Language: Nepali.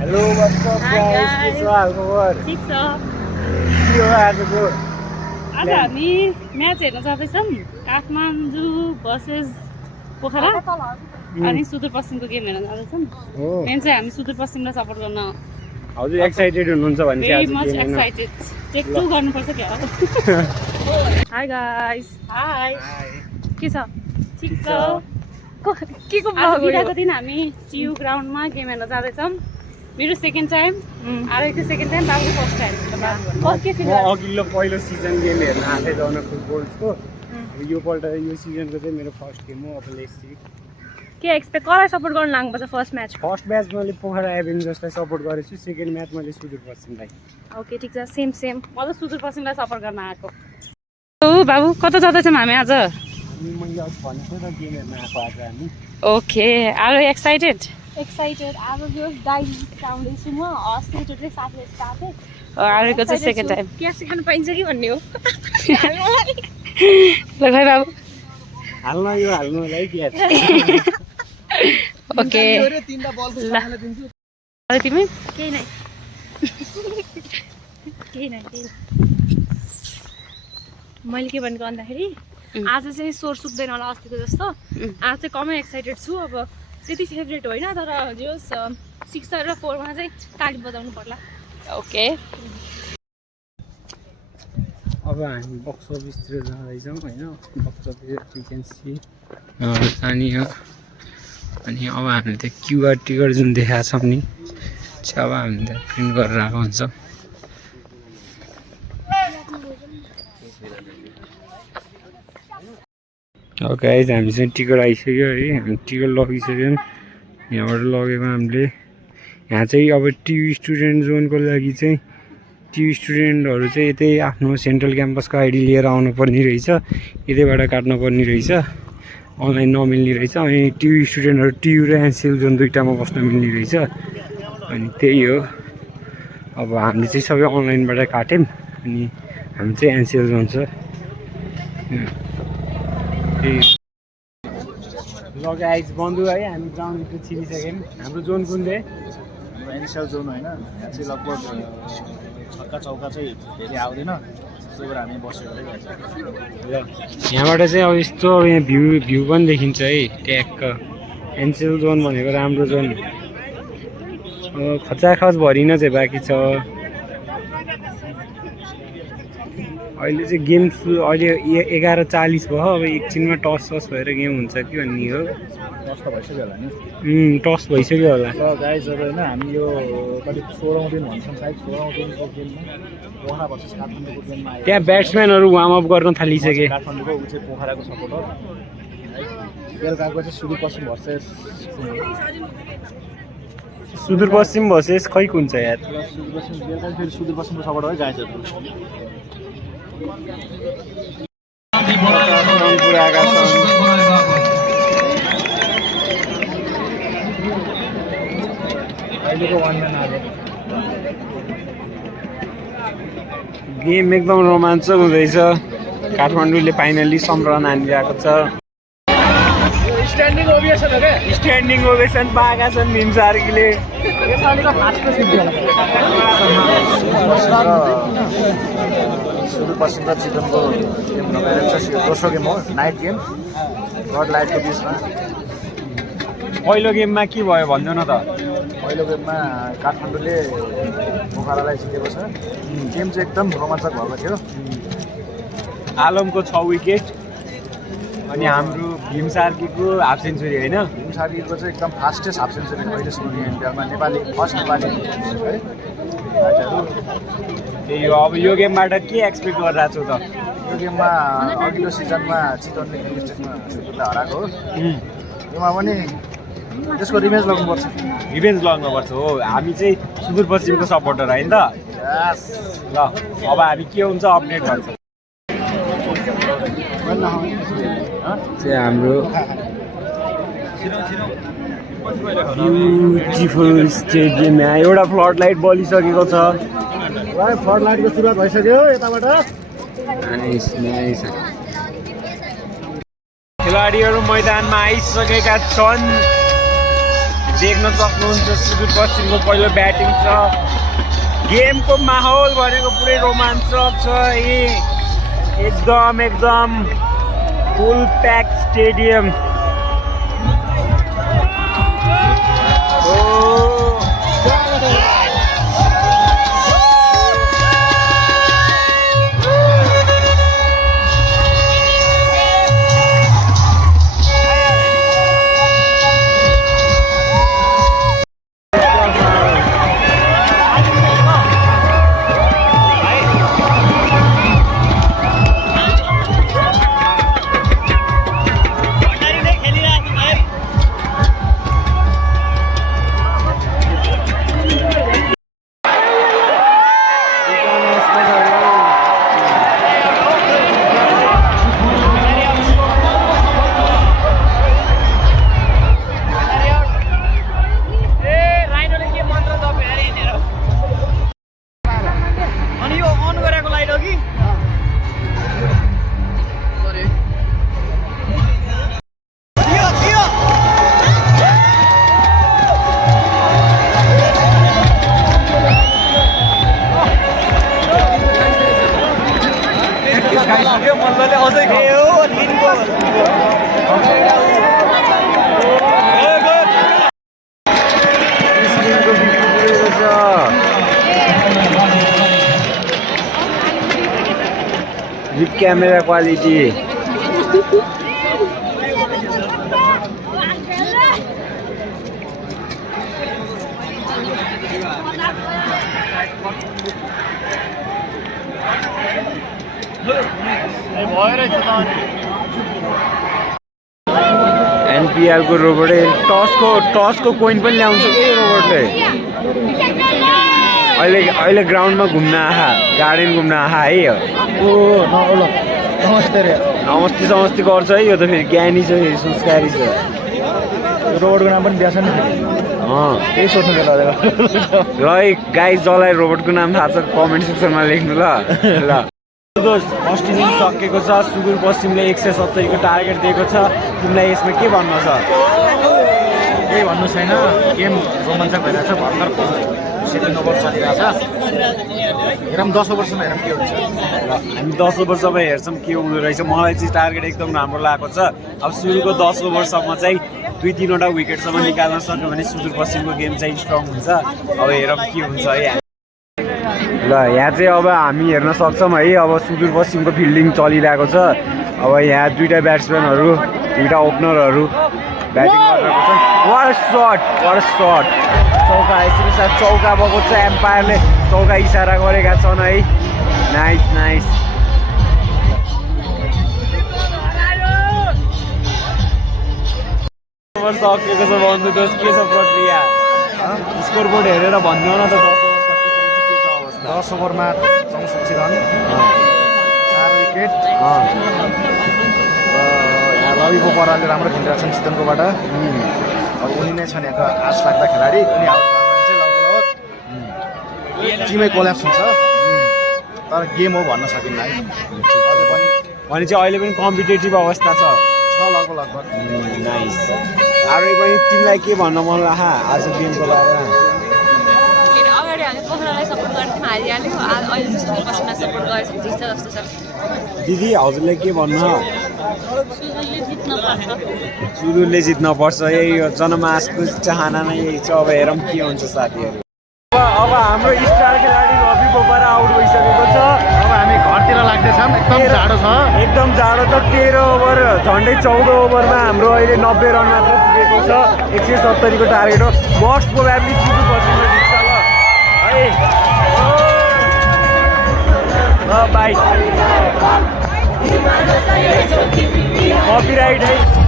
हेलो व्हाट्स अप गाइस के छ हालखबर ठीक छ के हो आजको आज हामी म्याच हेर्न जाँदैछौँ काठमाडौँ भर्सेस पोखरा अनि सुदूरपश्चिमको गेम हेर्न जाँदैछौँ मेन चाहिँ हामी सुदूरपश्चिमलाई सपोर्ट गर्न हजुर एक्साइटेड हुनुहुन्छ भने चाहिँ भेरी मच एक्साइटेड टेक 2 गर्नुपर्छ क्या हाई गाइस हाई के छ ठीक छ के को बिदाको दिन हामी टियु ग्राउन्डमा गेम हेर्न जाँदैछौँ मेरो सेकेन्ड टाइम आरोको सेकेन्ड टाइम बाबुको फर्स्ट टाइम के फिल अघिल्लो पहिलो सिजन गेम हेर्न आफै जान फुटबलको यो सिजनको चाहिँ मेरो फर्स्ट गेम हो अब लेट्स सी के एक्सपेक्ट कसलाई सपोर्ट गर्न लाग्नुपर्छ फर्स्ट म्याच मैले पोखरा एभेन्जर्सलाई सपोर्ट गरेछु सेकेन्ड म्याच मैले सुदूरपश्चिमलाई ओके ठिक छ सेम म त सुदूरपश्चिमलाई सपोर्ट गर्न आएको ओ बाबु कता जाँदैछौँ हामी आज मैले भनेको त गेम हेर्न आएको आज हामी ओके आर यु एक्साइटेड आज जो डाइरी सिकाउँदैछु म अस्तिचोटि साथीहरू साथै आरोको चाहिँ सेकेन्ड टाइम क्यास सिकाउनु पाइन्छ कि भन्ने हो ल भाइ बाबु हाल्नु होला है क्याच ओके ल तिमी केही नै मैले के भनेको भन्दाखेरि आज चाहिँ स्वर सुक्दैन होला अस्तिको जस्तो आज चाहिँ कमै एक्साइटेड छु अब त्यति फेभरेट होइन तर जो 6 र 4 मा चाहिँ ताली बजाउनु पर्ला ओके अब हामी बक्स अफिसतिर जाँदैछौँ होइन box office you can see अनि अब हामीले त्यो क्युआर टिकट जुन देखाएको छौँ नि चाहिँ अब हामीले प्रिन्ट गरेर आएको हुन्छ ओके गाइस हामी चाहिँ टिकट आइसक्यो है हामी टिकट लगिसक्यौँ यहाँबाट लगेको हामीले यहाँ चाहिँ अब टियु स्टुडेन्ट जोनको लागि चाहिँ टियु स्टुडेन्टहरू चाहिँ यतै आफ्नो सेन्ट्रल क्याम्पसको आइडी लिएर आउनुपर्ने रहेछ यतैबाट काट्नुपर्ने रहेछ अनलाइन नमिल्ने रहेछ अनि टियु स्टुडेन्टहरू टियु र एनसिएल जोन दुइटामा बस्न मिल्ने रहेछ अनि त्यही हो अब हामीले चाहिँ सबै अनलाइनबाट काट्यौँ अनि हामी चाहिँ एनसिएल जोन छ ल गाइस बन्धु है हामी ग्राउन्डभित्र छिरिसक्यौँ हाम्रो जोन कुन चाहिँ हाम्रो एनसिएल जोन होइन यहाँ चाहिँ लगभग छक्का चौका चाहिँ धेरै आउँदैन त्यही भएर हामी बसेर यहाँबाट चाहिँ अब यस्तो अब यहाँ भ्यू पनि देखिन्छ है ट्याक्क एनसिएल जोन भनेको राम्रो जोन खचाखच भरिन चाहिँ बाँकी छ अहिले चाहिँ गेम अहिले 11:40 भयो अब एकछिनमा टस भएर गेम हुन्छ कि भन्ने हो टस त भइसक्यो होला नि टस भइसक्यो होला ल गाइस अब होइन हामी यो कति 16औँ दिन भन्छौँ सायद 16औँ दिनको गेममा पोखरा भर्सेस काठमाडौँको गेममा आयो त्यहाँ ब्याट्सम्यानहरू वार्म अप गर्न थालिसके काठमाडौँको ऊ चाहिँ पोखराको सपोर्टर बेलुकाको चाहिँ सुदूरपश्चिम भर्सेस सुदूरपश्चिम भर्सेस खै कुन छ यार सुदूरपश्चिम बेलुका फेरि सुदूरपश्चिमको सपोर्टर है गाइजहरू पुराका छन् अहिलेको वानम्यान आयो गेम एकदम रोमाञ्चक हुँदैछ काठमाडौँले फाइनल्ली सम्रण हानिरहेको छ स्ट्यान्डिङ ओभेसन पाएका छन् भीम सार्कीले सुदूरपश्चिम र चितवनको गेम लगाएर दोस्रो गेम हो नाइट गेम रड लाइटको बिचमा पहिलो गेममा के भयो भन्नु न त पहिलो गेममा काठमाडौँले पोखरालाई जितेको छ गेम चाहिँ एकदम रोमाञ्चक भएको थियो आलमको 6 विकेट अनि हाम्रो भीम सार्कीको हाफ सेन्चुरी होइन भीम सार्कीको चाहिँ एकदम फास्टेस्ट हाफ सेन्चुरी अहिलेसम्म इन्डियामा नेपाली फर्स्ट नेपाली है त्यही हो अब यो गेमबाट के एक्सपेक्ट गरिरहेको छु त यो गेममा अघिल्लो सिजनमा चितवनले डिस्ट्रिक्टमा सुदूरलाई हराएको हो योमा पनि त्यसको रिभेन्ज लग्नुपर्छ हो हामी चाहिँ सुदूरपश्चिमको सपोर्टर होइन त ल अब हामी के हुन्छ अपडेट गर्छ चाहिँ हाम्रो ब्युटिफुल स्टेडियम यहाँ एउटा फ्लड लाइट बलिसकेको छ फ्लड लाइटको सुरुवात भइसक्यो यताबाट खेलाडीहरू मैदानमा आइसकेका छन् देख्न सक्नुहुन्छ सुदूरपश्चिमको पहिलो ब्याटिङ छ। गेमको माहौल भनेको पुरै रोमाञ्चक छ। एकदम full pack stadium. Camera quality एनपिआरको रोबोटले टसको कोइन पनि ल्याउँछ कि रोबोटले। अहिले ग्राउन्डमा घुम्न आहा, गार्डन घुम्न आहा है। नमस्ते गर्छ है। यो त फेरि ज्ञानी छ, संस्कारी छ। रोबोटको नाम पनि बिहा छ नि। त्यही सोध्नु बेला ल गाइस, जसलाई रोबोटको नाम थाहा छ कमेन्ट सेक्सनमा लेख्नु ल। फर्स्ट इनिङ सकेको छ। सुदूरपश्चिमले 170 को टार्गेट दिएको छ। तिमीलाई यसमा के भन्नु छ? केही भन्नु छैन। गेम रोमाञ्चक भइरहेछ। भर्खर सेकेन्ड ओभर चलिरहेछ। हेरौँ 10 ओभरसम्म हेरौँ के हुन्छ। हामी 10 ओभरसम्म हेर्छौँ के हुँदो रहेछ। मलाई चाहिँ टार्गेट एकदम राम्रो लागेको छ। अब सुरुको 10 ओभरसम्म चाहिँ 2-3वटा विकेटसम्म निकाल्न सक्यो भने सुदूरपश्चिमको गेम चाहिँ स्ट्रङ हुन्छ। अब हेरौँ के हुन्छ है। ल यहाँ चाहिँ अब हामी हेर्न सक्छौँ है। अब सुदूरपश्चिमको फिल्डिङ चलिरहेको छ। अब यहाँ दुईटा ब्याट्सम्यानहरू, दुईटा ओपनरहरू ब्याटिङ गरिरहेको छ। वाट सट चौका यसरी साथ चौका भएको छ। एम्पायरले चौका इसारा गरेका छन् है। नाइस ओभर सकेको छ। भन्नुहोस् के छ प्रक्रिया? स्कोर बोर्ड हेरेर भनिदिनु न त। 10 ओभरमा 64 रन, 4 विकेट। यहाँ रवि बोपराले राम्रो खेलिरहेछन् चितवनकोबाट। अब उनी नै छन् यहाँको आश लाग्दा खेलाडी। उनी आउट भयो भने चाहिँ लगभग टिमै कोल्याप्स हुन्छ। तर गेम हो भन्न सकिन्न है। अझै पनि भने चाहिँ अहिले पनि कम्पिटेटिभ अवस्था छ लगभग। नाइस। अरू पनि तिमीलाई के भन्न मन लाग्छ आज गेमको बारेमा? अगाडि हामी पोखरालाई सपोर्ट गर्थ्यौँ, हारिहाल्यो। अहिले चाहिँ सुदूरपश्चिमलाई सपोर्ट गरेर जित्छ जस्तो छ। दिदी हजुरले के भन्नु? सुदूरले जित्न पर्छ। यही हो जनमासको चाहना नै यही छ। अब हेरौँ के हुन्छ साथीहरू। अब हाम्रो स्टार खेलाडी रवि बोपरा आउट भइसकेको छ। अब हामी घरतिर लाग्दैछौँ। एकदम जाडो छ। 13 ओभर झन्डै 14 ओभरमा हाम्रो अहिले 90 रन मात्र पुगेको छ। 170 को टार्गेट हो। मोस्ट प्रोबेबली सुदूरपश्चिमले जित्छ ल है। बाई कपिराइट है।